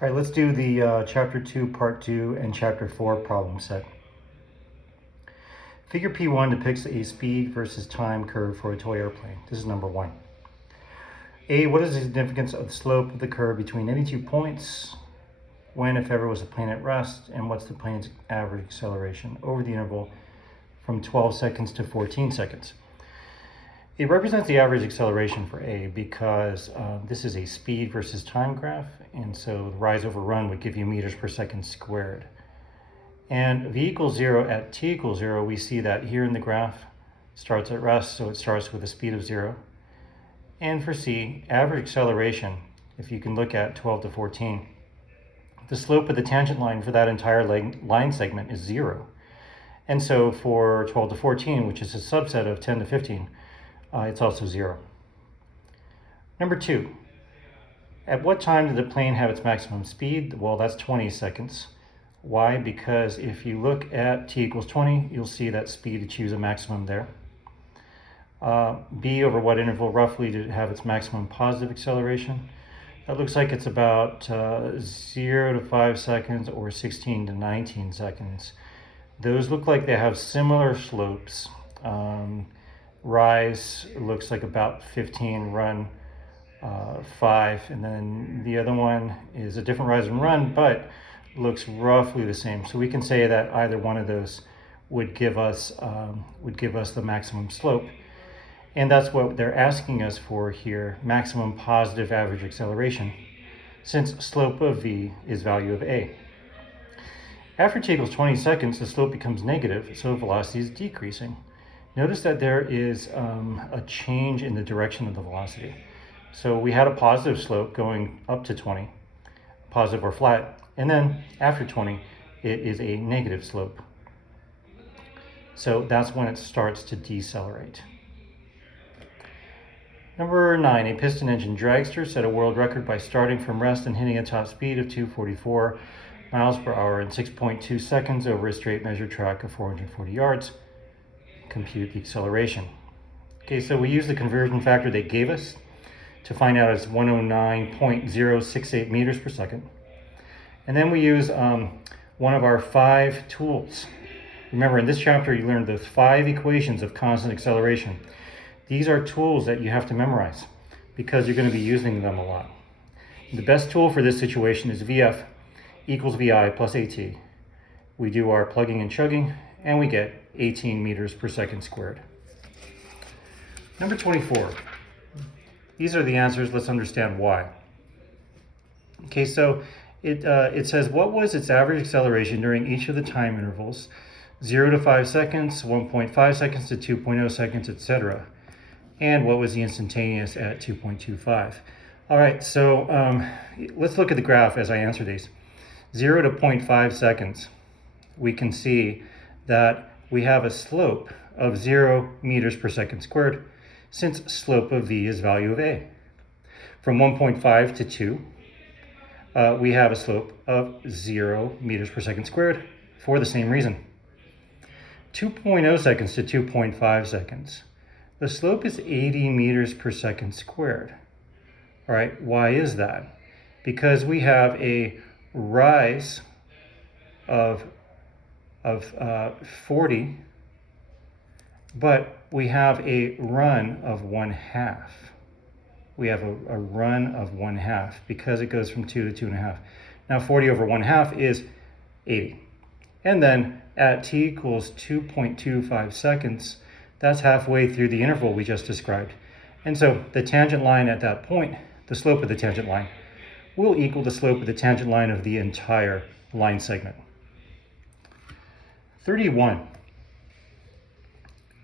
All right, let's do the Chapter 2, Part 2, and Chapter 4 problem set. Figure P1 depicts a speed versus time curve for a toy airplane. This is number 1. A, what is the significance of the slope of the curve between any 2 points? When, if ever, was the plane at rest? And what's the plane's average acceleration over the interval from 12 seconds to 14 seconds? It represents the average acceleration for A because this is a speed versus time graph, and so the rise over run would give you meters per second squared. And V equals 0 at t equals 0, we see that here in the graph starts at rest, so it starts with a speed of 0. And for C, average acceleration, if you can look at 12 to 14, the slope of the tangent line for that entire line segment is 0. And so for 12 to 14, which is a subset of 10 to 15, it's also 0. Number 2, at what time did the plane have its maximum speed? Well, that's 20 seconds. Why? Because if you look at t equals 20, you'll see that speed achieves a maximum there. B, over what interval roughly did it have its maximum positive acceleration? That looks like it's about 0 to 5 seconds or 16 to 19 seconds. Those look like they have similar slopes. Rise looks like about 15, run 5, and then the other one is a different rise and run, but looks roughly the same. So we can say that either one of those would give us the maximum slope, and that's what they're asking us for here: maximum positive average acceleration, since slope of v is value of a. After t equals 20 seconds, the slope becomes negative, so velocity is decreasing. Notice that there is a change in the direction of the velocity. So we had a positive slope going up to 20, positive or flat, and then after 20, it is a negative slope. So that's when it starts to decelerate. Number 9, a piston engine dragster set a world record by starting from rest and hitting a top speed of 244 miles per hour in 6.2 seconds over a straight measure track of 440 yards. Compute the acceleration. Okay, so we use the conversion factor they gave us to find out it's 109.068 meters per second. And then we use one of our 5 tools. Remember, in this chapter, you learned the 5 equations of constant acceleration. These are tools that you have to memorize because you're going to be using them a lot. The best tool for this situation is VF equals VI plus AT. We do our plugging and chugging, and we get 18 meters per second squared. Number 24. These are the answers. Let's understand why. Okay, so it says, what was its average acceleration during each of the time intervals? 0 to 5 seconds, 1.5 seconds to 2.0 seconds, etc. And what was the instantaneous at 2.25? All right, so let's look at the graph as I answer these. 0 to 0.5 seconds, we can see that we have a slope of 0 meters per second squared, since slope of v is value of a. From 1.5 to 2, we have a slope of 0 meters per second squared for the same reason. 2.0 seconds to 2.5 seconds, the slope is 80 meters per second squared. All right, why is that? Because we have a rise of 40, but we have a run of 1/2. We have a run of 1/2 because it goes from 2 to 2.5. Now 40 over 1/2 is 80. And then at t equals 2.25 seconds, that's halfway through the interval we just described. And so the tangent line at that point, the slope of the tangent line, will equal the slope of the tangent line of the entire line segment. 31.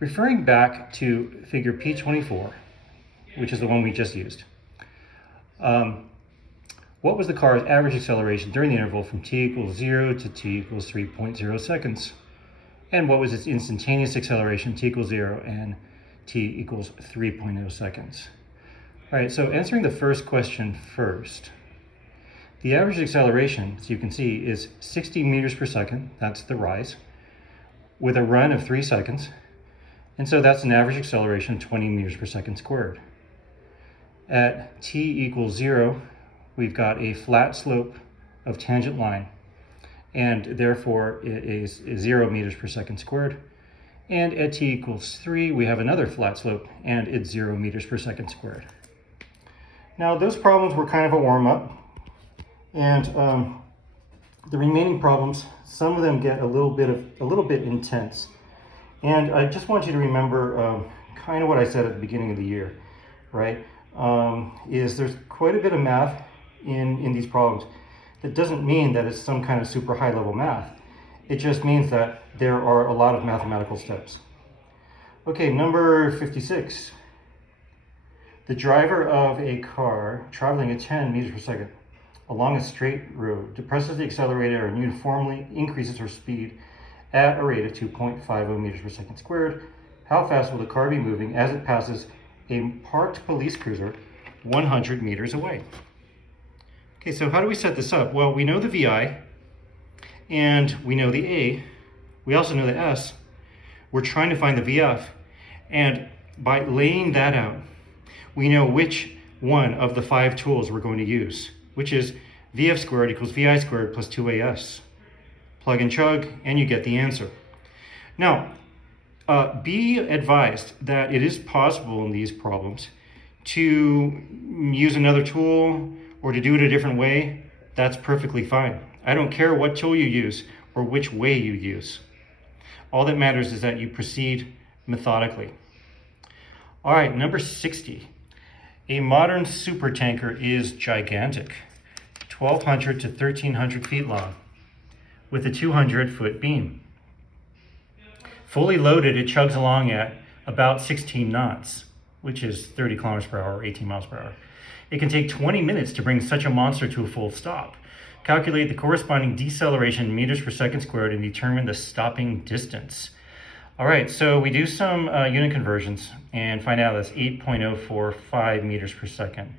Referring back to figure P24, which is the one we just used, what was the car's average acceleration during the interval from t equals 0 to t equals 3.0 seconds? And what was its instantaneous acceleration, t equals 0 and t equals 3.0 seconds? All right, so answering the first question first, the average acceleration, as you can see, is 60 meters per second, that's the rise, with a run of 3 seconds. And so that's an average acceleration of 20 meters per second squared. At t equals 0, we've got a flat slope of tangent line, and therefore it is 0 meters per second squared. And at t equals 3, we have another flat slope, and it's 0 meters per second squared. Now, those problems were kind of a warm-up, and the remaining problems, some of them get a little bit intense. And I just want you to remember kind of what I said at the beginning of the year, right? Is there's quite a bit of math in these problems. That doesn't mean that it's some kind of super high-level math. It just means that there are a lot of mathematical steps. Okay, number 56. The driver of a car traveling at 10 meters per second along a straight road depresses the accelerator and uniformly increases her speed at a rate of 2.50 meters per second squared. How fast will the car be moving as it passes a parked police cruiser 100 meters away? Okay, so how do we set this up? Well, we know the VI, and we know the A. We also know the S. We're trying to find the VF. And by laying that out, we know which one of the 5 tools we're going to use, which is VF squared equals VI squared plus 2AS. Plug and chug, and you get the answer. Now, be advised that it is possible in these problems to use another tool or to do it a different way. That's perfectly fine. I don't care what tool you use or which way you use. All that matters is that you proceed methodically. All right, number 60. A modern supertanker is gigantic, 1,200 to 1,300 feet long, with a 200-foot beam. Fully loaded, it chugs along at about 16 knots, which is 30 kilometers per hour or 18 miles per hour. It can take 20 minutes to bring such a monster to a full stop. Calculate the corresponding deceleration in meters per second squared and determine the stopping distance. All right, so we do some unit conversions and find out that's 8.045 meters per second.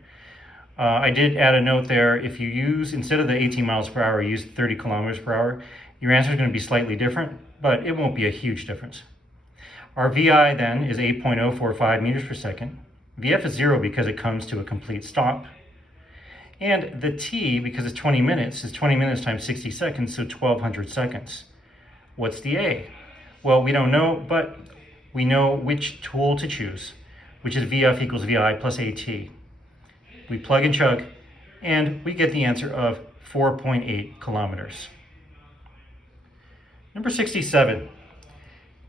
I did add a note there. If you use, instead of the 18 miles per hour, use 30 kilometers per hour, your answer is going to be slightly different, but it won't be a huge difference. Our VI then is 8.045 meters per second. VF is 0 because it comes to a complete stop. And the T, because it's 20 minutes, is 20 minutes times 60 seconds, so 1,200 seconds. What's the A? Well, we don't know, but we know which tool to choose, which is VF equals VI plus AT. We plug and chug, and we get the answer of 4.8 kilometers. Number 67.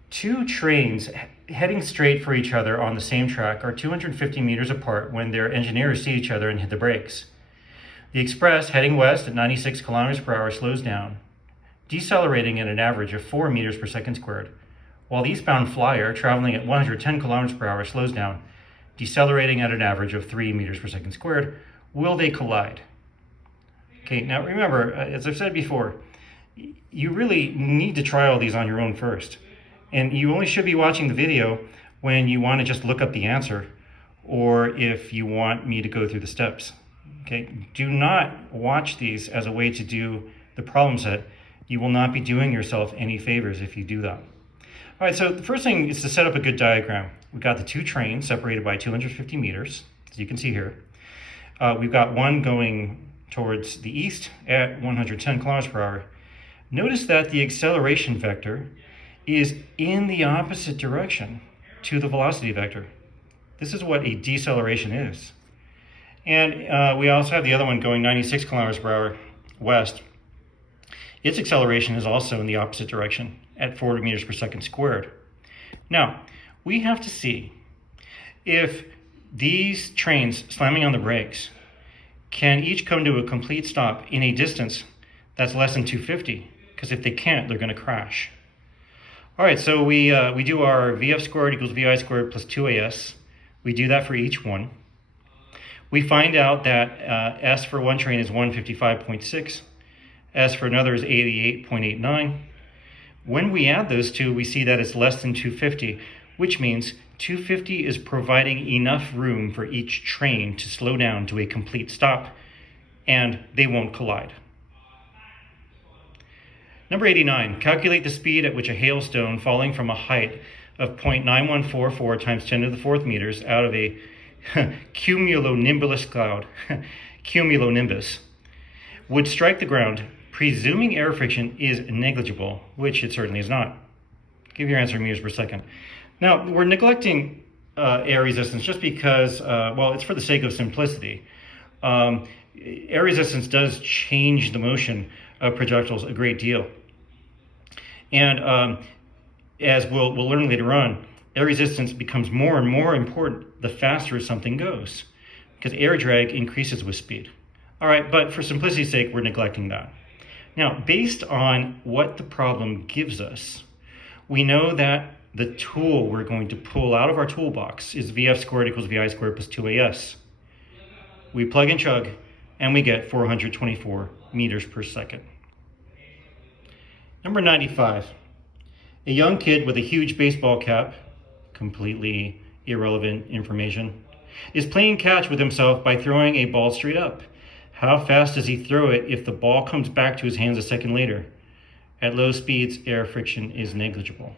2 trains heading straight for each other on the same track are 250 meters apart when their engineers see each other and hit the brakes. The express heading west at 96 kilometers per hour slows down, decelerating at an average of 4 meters per second squared, while the eastbound flyer traveling at 110 kilometers per hour slows down, decelerating at an average of 3 meters per second squared. Will they collide? Okay, now remember, as I've said before, you really need to try all these on your own first. And you only should be watching the video when you want to just look up the answer or if you want me to go through the steps. Okay, do not watch these as a way to do the problem set. You will not be doing yourself any favors if you do that. All right, so the first thing is to set up a good diagram. We've got the 2 trains separated by 250 meters, as you can see here. We've got one going towards the east at 110 kilometers per hour. Notice that the acceleration vector is in the opposite direction to the velocity vector. This is what a deceleration is. And we also have the other one going 96 kilometers per hour west. Its acceleration is also in the opposite direction at 40 meters per second squared. Now, we have to see if these trains slamming on the brakes can each come to a complete stop in a distance that's less than 250, because if they can't, they're going to crash. All right, so we do our VF squared equals VI squared plus 2AS. We do that for each one. We find out that S for one train is 155.6. S for another is 88.89. When we add those two, we see that it's less than 250, which means 250 is providing enough room for each train to slow down to a complete stop, and they won't collide. Number 89, calculate the speed at which a hailstone falling from a height of 0.9144 times 10 to the 4th meters out of a cumulonimbus cloud, cumulonimbus, would strike the ground, presuming air friction is negligible, which it certainly is not. Give your answer in meters per second. Now, we're neglecting air resistance just because, well, it's for the sake of simplicity. Air resistance does change the motion of projectiles a great deal. And as we'll learn later on, air resistance becomes more and more important the faster something goes, because air drag increases with speed. All right, but for simplicity's sake, we're neglecting that. Now, based on what the problem gives us, we know that the tool we're going to pull out of our toolbox is VF squared equals VI squared plus 2AS. We plug and chug, and we get 424 meters per second. Number 95. A young kid with a huge baseball cap, completely irrelevant information, is playing catch with himself by throwing a ball straight up. How fast does he throw it if the ball comes back to his hands a second later? At low speeds, air friction is negligible.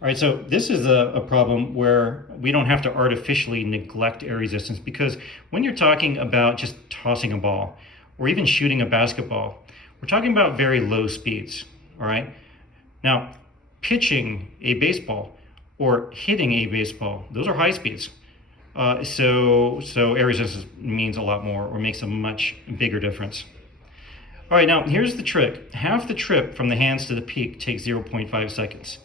All right, so this is a problem where we don't have to artificially neglect air resistance, because when you're talking about just tossing a ball or even shooting a basketball, we're talking about very low speeds, all right? Now, pitching a baseball or hitting a baseball, those are high speeds. So air resistance means a lot more, or makes a much bigger difference. All right, now here's the trick. Half the trip from the hands to the peak takes 0.5 seconds.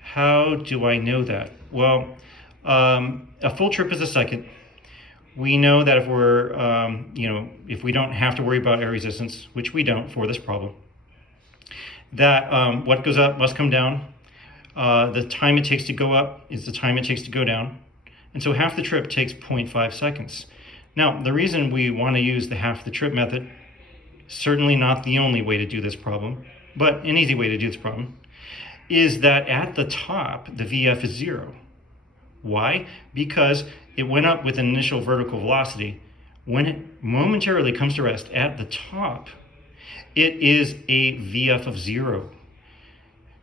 How do I know that? Well, a full trip is a second. We know that if we're, if we don't have to worry about air resistance, which we don't for this problem, that what goes up must come down. The time it takes to go up is the time it takes to go down. And so half the trip takes 0.5 seconds. Now, the reason we want to use the half the trip method, certainly not the only way to do this problem, but an easy way to do this problem, is that at the top, the VF is 0. Why? Because it went up with an initial vertical velocity. When it momentarily comes to rest at the top, it is a VF of 0.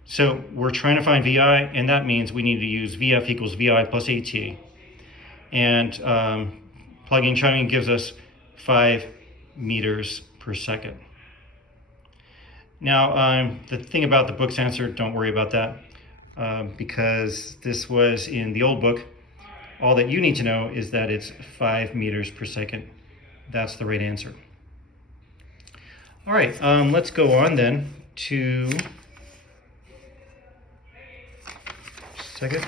So we're trying to find VI, and that means we need to use VF equals VI plus AT. And plugging chugging gives us 5 meters per second. Now, the thing about the book's answer, don't worry about that, because this was in the old book. All that you need to know is that it's 5 meters per second. That's the right answer. All right, let's go on then to, just a second.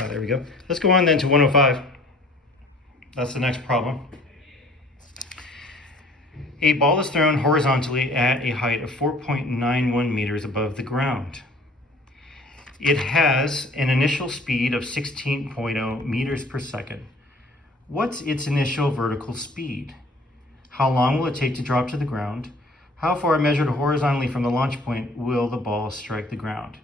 Oh, there we go. Let's go on then to 105. That's the next problem. A ball is thrown horizontally at a height of 4.91 meters above the ground. It has an initial speed of 16.0 meters per second. What's its initial vertical speed? How long will it take to drop to the ground? How far measured horizontally from the launch point will the ball strike the ground?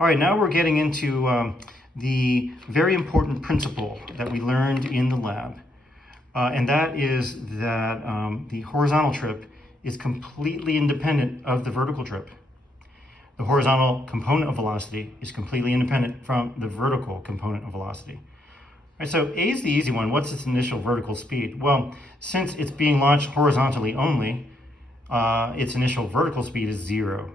All right, now we're getting into the very important principle that we learned in the lab. And that is that the horizontal trip is completely independent of the vertical trip. The horizontal component of velocity is completely independent from the vertical component of velocity. All right, so A is the easy one. What's its initial vertical speed? Well, since it's being launched horizontally only, its initial vertical speed is 0.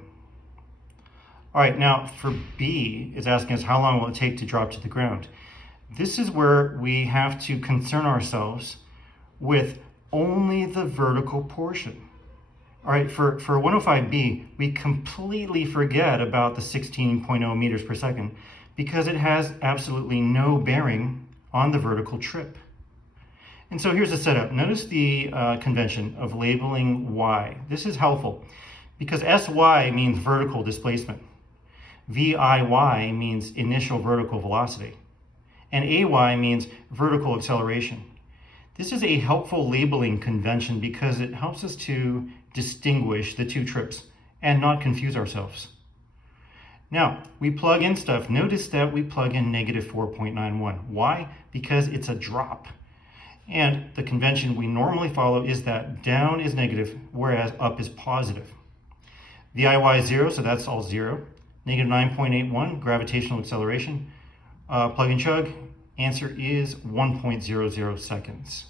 All right, now for B, it's asking us how long will it take to drop to the ground. This is where we have to concern ourselves with only the vertical portion. All right, for 105B, we completely forget about the 16.0 meters per second because it has absolutely no bearing on the vertical trip. And so here's the setup. Notice the convention of labeling Y. This is helpful because SY means vertical displacement. VIY means initial vertical velocity. And AY means vertical acceleration. This is a helpful labeling convention because it helps us to distinguish the two trips and not confuse ourselves. Now, we plug in stuff. Notice that we plug in negative 4.91. Why? Because it's a drop. And the convention we normally follow is that down is negative, whereas up is positive. VIY is 0, so that's all 0. Negative 9.81, gravitational acceleration. Plug and chug, answer is 1.00 seconds.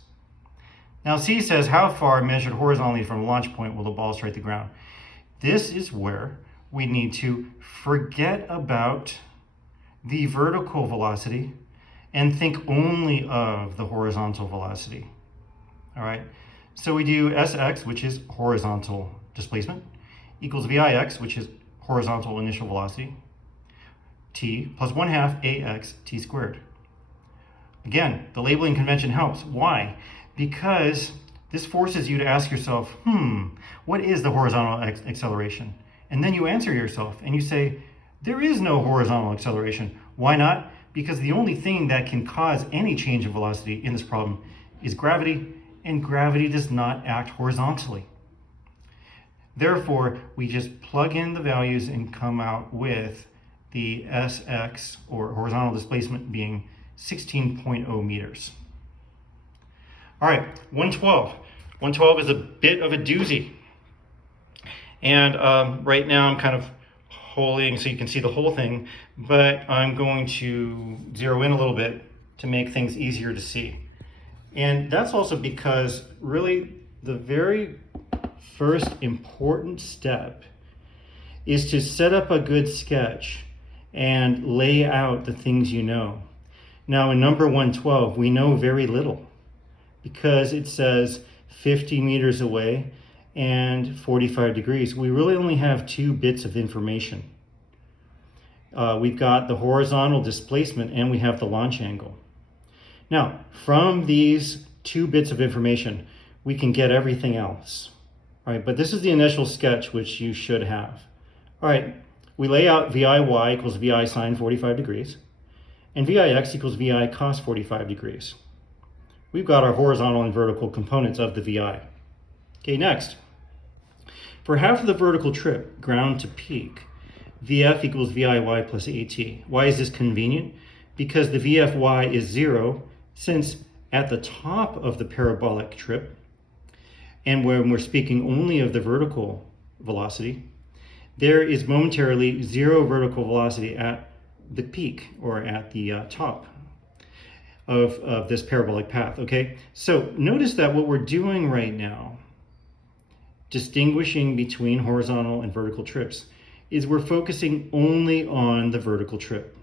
Now C says, how far measured horizontally from the launch point will the ball strike the ground? This is where we need to forget about the vertical velocity and think only of the horizontal velocity. All right, so we do Sx, which is horizontal displacement, equals Vix, which is horizontal initial velocity, t plus 1/2 ax t squared. Again, the labeling convention helps. Why? Because this forces you to ask yourself, what is the horizontal acceleration? And then you answer yourself and you say, there is no horizontal acceleration. Why not? Because the only thing that can cause any change in velocity in this problem is gravity, and gravity does not act horizontally. Therefore, we just plug in the values and come out with the Sx, or horizontal displacement, being 16.0 meters. All right, 112. 112 is a bit of a doozy. And right now I'm kind of holding so you can see the whole thing, but I'm going to zero in a little bit to make things easier to see. And that's also because really the very first important step is to set up a good sketch and lay out the things you know. Now in number 112, we know very little because it says 50 meters away and 45 degrees. We really only have 2 bits of information. We've got the horizontal displacement and we have the launch angle. Now, from these 2 bits of information, we can get everything else. All right, but this is the initial sketch, which you should have. All right, we lay out VIY equals VI sine 45 degrees, and VIX equals VI cos 45 degrees. We've got our horizontal and vertical components of the VI. Okay, next. For half of the vertical trip, ground to peak, VF equals VIY plus AT. Why is this convenient? Because the VFY is 0, since at the top of the parabolic trip, and when we're speaking only of the vertical velocity, there is momentarily 0 vertical velocity at the peak, or at the top of this parabolic path, okay? So notice that what we're doing right now, distinguishing between horizontal and vertical trips, is we're focusing only on the vertical trip.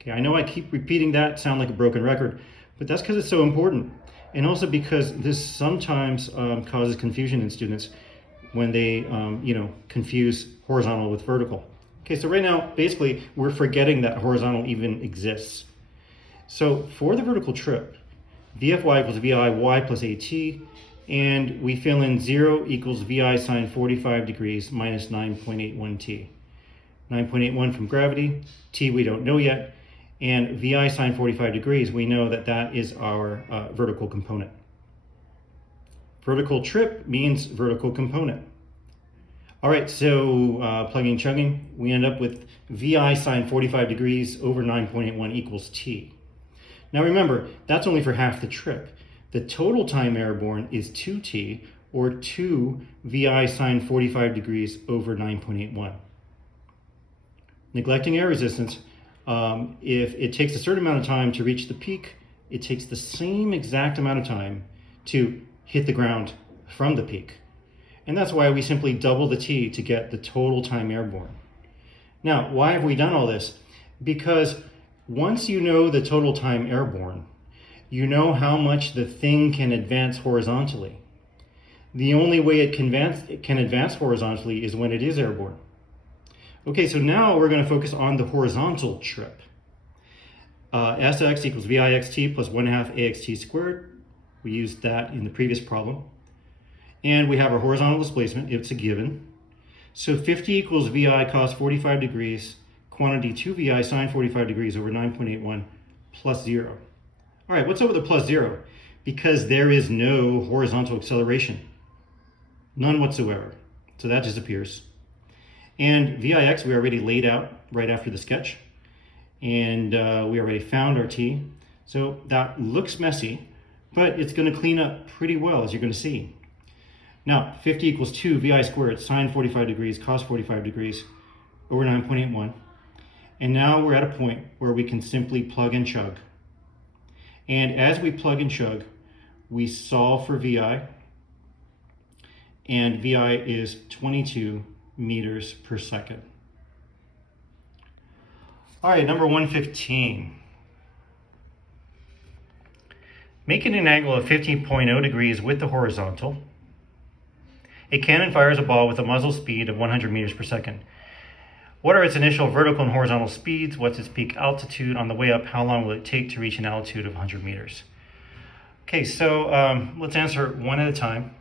Okay, I know I keep repeating that, sound like a broken record, but that's because it's so important. And also because this sometimes causes confusion in students when they, confuse horizontal with vertical. Okay, so right now, basically, we're forgetting that horizontal even exists. So for the vertical trip, VFY equals VIY plus AT, and we fill in 0 equals VI sine 45 degrees minus 9.81 t. 9.81 from gravity, t we don't know yet, and VI sine 45 degrees, we know that that is our vertical component. Vertical trip means vertical component. All right, so plugging and chugging, we end up with VI sine 45 degrees over 9.81 equals t. Now remember, that's only for half the trip. The total time airborne is 2t, or 2 VI sine 45 degrees over 9.81. Neglecting air resistance, if it takes a certain amount of time to reach the peak, it takes the same exact amount of time to hit the ground from the peak. And that's why we simply double the t to get the total time airborne. Now, why have we done all this? Because once you know the total time airborne, you know how much the thing can advance horizontally. The only way it can advance horizontally is when it is airborne. Okay, so now we're going to focus on the horizontal trip. Sx equals Vixt plus 1/2 axt squared. We used that in the previous problem. And we have our horizontal displacement, it's a given. So 50 equals Vi cos 45 degrees, quantity 2Vi sine 45 degrees over 9.81 plus 0. All right, what's up with the plus 0? Because there is no horizontal acceleration. None whatsoever. So that disappears. And Vix we already laid out right after the sketch. And we already found our t. So that looks messy, but it's going to clean up pretty well, as you're going to see. Now, 50 equals 2 Vi squared sine 45 degrees cos 45 degrees over 9.81. And now we're at a point where we can simply plug and chug. And as we plug and chug, we solve for VI, and VI is 22 meters per second. All right, number 115. Making an angle of 15.0 degrees with the horizontal, a cannon fires a ball with a muzzle speed of 100 meters per second. What are its initial vertical and horizontal speeds? What's its peak altitude? On the way up, how long will it take to reach an altitude of 100 meters? Okay, so let's answer one at a time.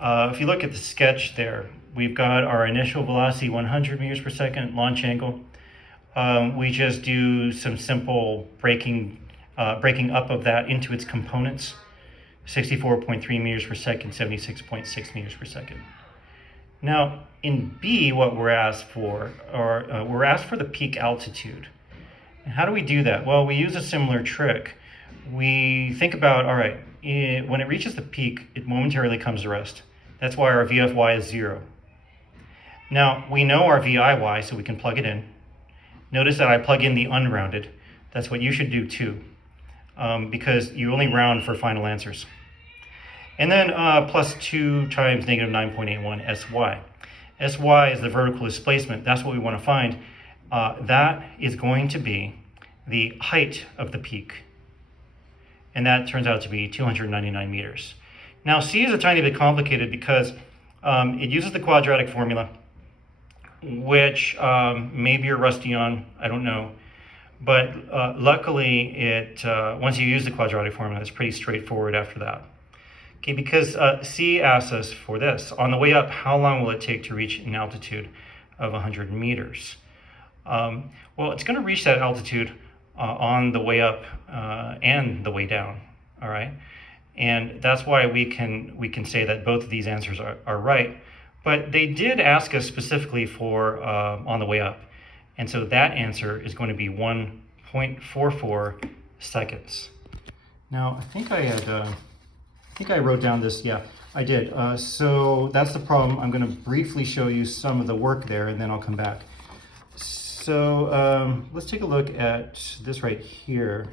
If you look at the sketch there, we've got our initial velocity 100 meters per second, launch angle. We just do some simple breaking up of that into its components. 64.3 meters per second, 76.6 meters per second. Now, in B, what we're asked for, we're asked for the peak altitude. And how do we do that? Well, we use a similar trick. We think about, all right, when it reaches the peak, it momentarily comes to rest. That's why our VFY is 0. Now, we know our VIY, so we can plug it in. Notice that I plug in the unrounded. That's what you should do too, because you only round for final answers. And then plus 2 times negative 9.81 SY. SY is the vertical displacement. That's what we want to find. That is going to be the height of the peak. And that turns out to be 299 meters. Now, C is a tiny bit complicated because it uses the quadratic formula, which maybe you're rusty on, I don't know. But luckily, once you use the quadratic formula, it's pretty straightforward after that. Okay, because C asks us for this. On the way up, how long will it take to reach an altitude of 100 meters? Well, it's going to reach that altitude on the way up and the way down, all right? And that's why we can say that both of these answers are right. But they did ask us specifically for on the way up. And so that answer is going to be 1.44 seconds. Now, I think I wrote down this, yeah, I did. So that's the problem. I'm going to briefly show you some of the work there, and then I'll come back. So let's take a look at this right here.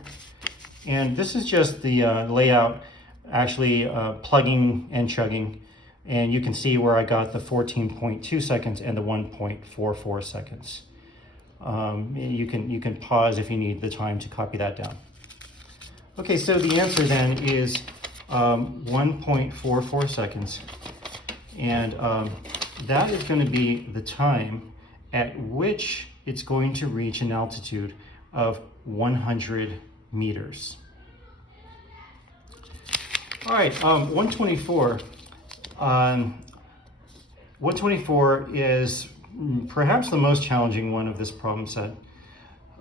And this is just the layout, actually plugging and chugging. And you can see where I got the 14.2 seconds and the 1.44 seconds. You can pause if you need the time to copy that down. Okay, so the answer then is 1.44 seconds. And that is going to be the time at which it's going to reach an altitude of 100 meters. All right, 124. 124 is perhaps the most challenging one of this problem set.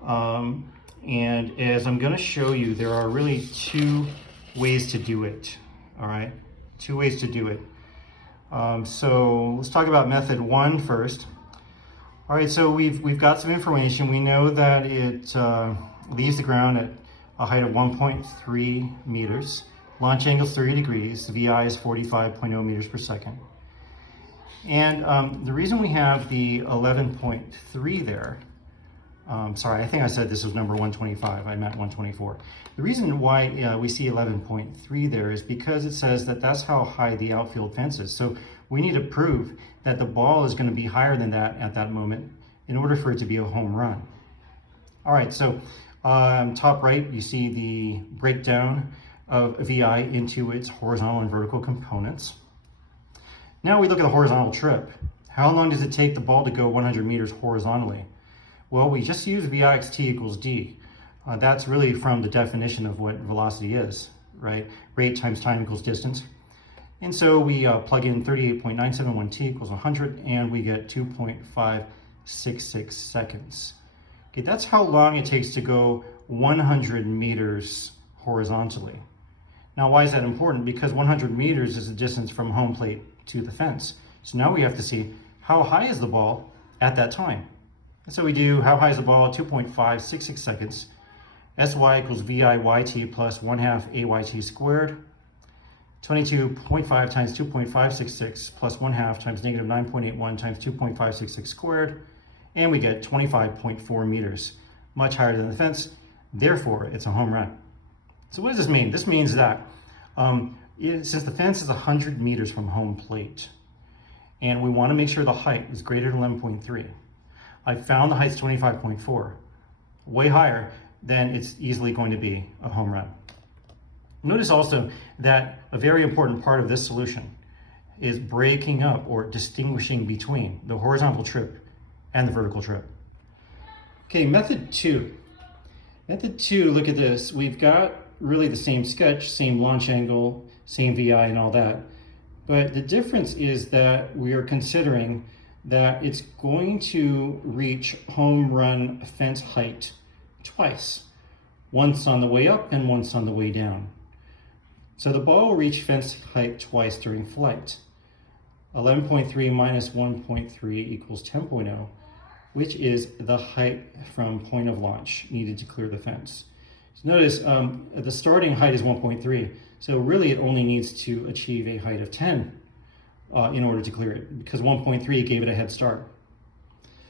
And as I'm going to show you, there are really 2 ways to do it. All right, 2 ways to do it. So let's talk about method 1 first. All right, so we've got some information. We know that it leaves the ground at a height of 1.3 meters. Launch angle is 30 degrees. VI is 45.0 meters per second. And the reason we have the 11.3 there, sorry, I think I said this was number 125. I meant 124. The reason why we see 11.3 there is because it says that that's how high the outfield fence is. So we need to prove that the ball is going to be higher than that at that moment in order for it to be a home run. All right, so top right, you see the breakdown of VI into its horizontal and vertical components. Now we look at the horizontal trip. How long does it take the ball to go 100 meters horizontally? Well, we just use Vxt equals d. That's really from the definition of what velocity is, right? Rate times time equals distance. And so we plug in 38.971 t equals 100, and we get 2.566 seconds. Okay, that's how long it takes to go 100 meters horizontally. Now, why is that important? Because 100 meters is the distance from home plate to the fence. So now we have to see how high is the ball at that time. And so we do how high is the ball at 2.566 seconds. SY equals VIYT plus 1/2 AYT squared. 22.5 times 2.566 plus 1/2 times negative 9.81 times 2.566 squared. And we get 25.4 meters, much higher than the fence. Therefore, it's a home run. So what does this mean? This means that Since the fence is 100 meters from home plate, and we want to make sure the height is greater than 11.3, I found the height's 25.4, way higher than it's easily going to be a home run. Notice also that a very important part of this solution is breaking up or distinguishing between the horizontal trip and the vertical trip. Okay, method two. Method two, look at this. We've got really the same sketch, same launch angle, same VI and all that. But the difference is that we are considering that it's going to reach home run fence height twice. Once on the way up and once on the way down. So the ball will reach fence height twice during flight. 11.3 minus 1.3 equals 10.0, which is the height from point of launch needed to clear the fence. So notice the starting height is 1.3, so really it only needs to achieve a height of 10 in order to clear it, because 1.3 gave it a head start.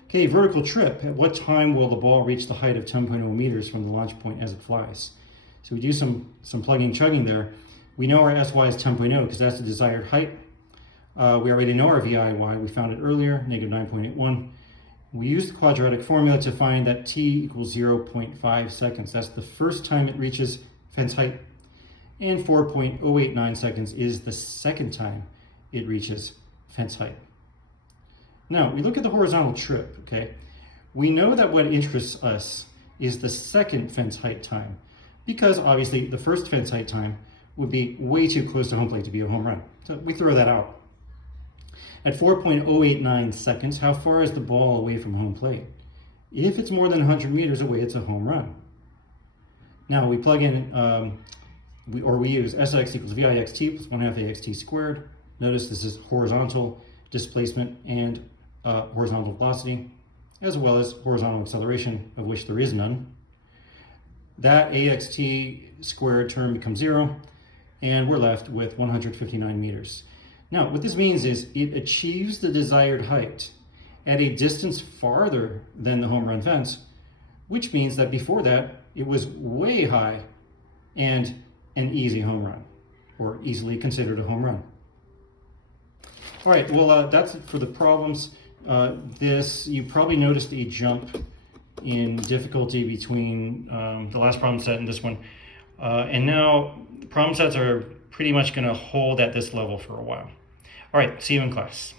Okay, vertical trip. At what time will the ball reach the height of 10.0 meters from the launch point as it flies? So we do some plugging chugging there. We know our SY is 10.0 because that's the desired height. We already know our VIY. We found it earlier, negative 9.81. We used the quadratic formula to find that t equals 0.5 seconds. That's the first time it reaches fence height. And 4.089 seconds is the second time it reaches fence height. Now, we look at the horizontal trip, okay? We know that what interests us is the second fence height time, because obviously the first fence height time would be way too close to home plate to be a home run. So we throw that out. At 4.089 seconds, how far is the ball away from home plate? If it's more than 100 meters away, it's a home run. Now we plug in, we use SX equals VIXT plus 1/2 AXT squared. Notice this is horizontal displacement and horizontal velocity, as well as horizontal acceleration, of which there is none. That AXT squared term becomes 0, and we're left with 159 meters. Now, what this means is it achieves the desired height at a distance farther than the home run fence, which means that before that, it was way high and an easy home run, or easily considered a home run. All right, well, that's it for the problems. You probably noticed a jump in difficulty between the last problem set and this one. And now the problem sets are pretty much going to hold at this level for a while. All right, see you in class.